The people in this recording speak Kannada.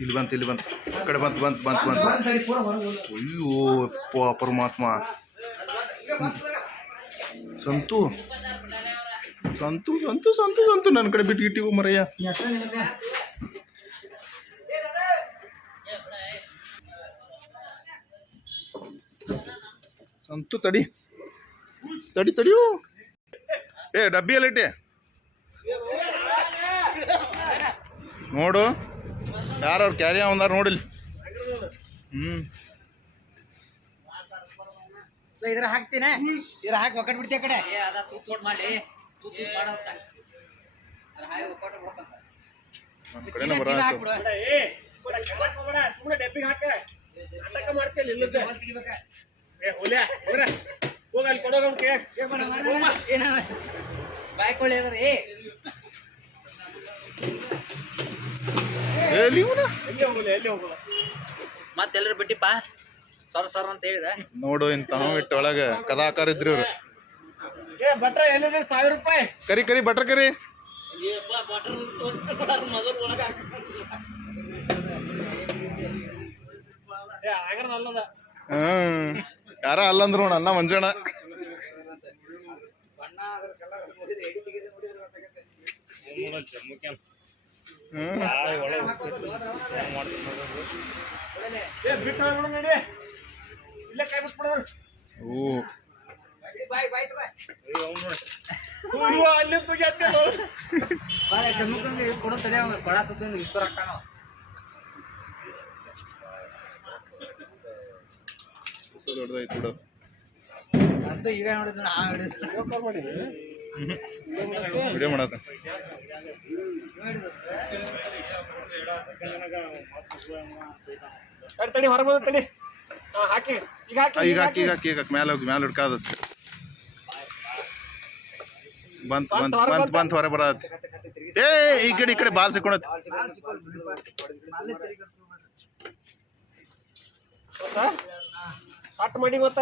ಇಲ್ಲಿ ಬಂತು ಈ ಕಡೆ ಬಂತು ಅಯ್ಯೋ ಪರಮಾತ್ಮ ಸಂತು ನನ್ನ ಕಡೆ ಬಿಟ್ಟಿಟ್ಟಿವು ಮರಯ್ಯ. ಸಂತು ತಡಿಯೋ ಡಬ್ಬಿಯಲ್ಲಿ ಇಟ್ಟೆ ನೋಡು ಯಾರವ್ರು ಕ್ಯಾರಿ ಅವನಾರ ನೋಡಿಲ್ಲ. ಇದ್ರ ಹಾಕ್ತೀನಿ ಇದ್ರ ಹಾಕಿ ಒಕ್ಕಟ್ ಬಿಡ್ತೀಯ ಕಡೆ ಮಾಡಿ ಮತ್ತೆಲ್ಲರೂ ಬಿಟ್ಟಿಪ್ಪ ಸರ್ ಅಂತ ಹೇಳಿದ ನೋಡು ಇಂತ ಇಟ್ಟೊಳಗೆ ಕದಾಕಾರ ಇದ್ರಿ ಇವ್ರು. ಭಟ್ರ ಎಲ್ಲಿದೆ 1000 ರೂಪಾಯಿ ಕರಿ ಭಟ್ರ ಕರಿ ಯಾರ ಅಲ್ಲಂದ್ರು ನೋಡ ಅನ್ನ ಮಂಜಣ್ಣ. ಅಂತೂ ಈಗ ನೋಡಿದ್ ವಿಡಿಯೋ ಮಾಡತ್ತ ತಡಿ ಹೊರಗೆ ತಡಿ ಹಾಕಿ ಈಗ ಹಾಕಿ ಮ್ಯಾಲ ಹಿಡ್ಕಾದ ಬಂತ ಹೊರ ಬರತ್. ಈ ಕಡೆ ಬಾಲ್ ಸಿಕ್ಕೊಂಡತ್ ಕಟ್ ಮಾಡಿ ಗೊತ್ತ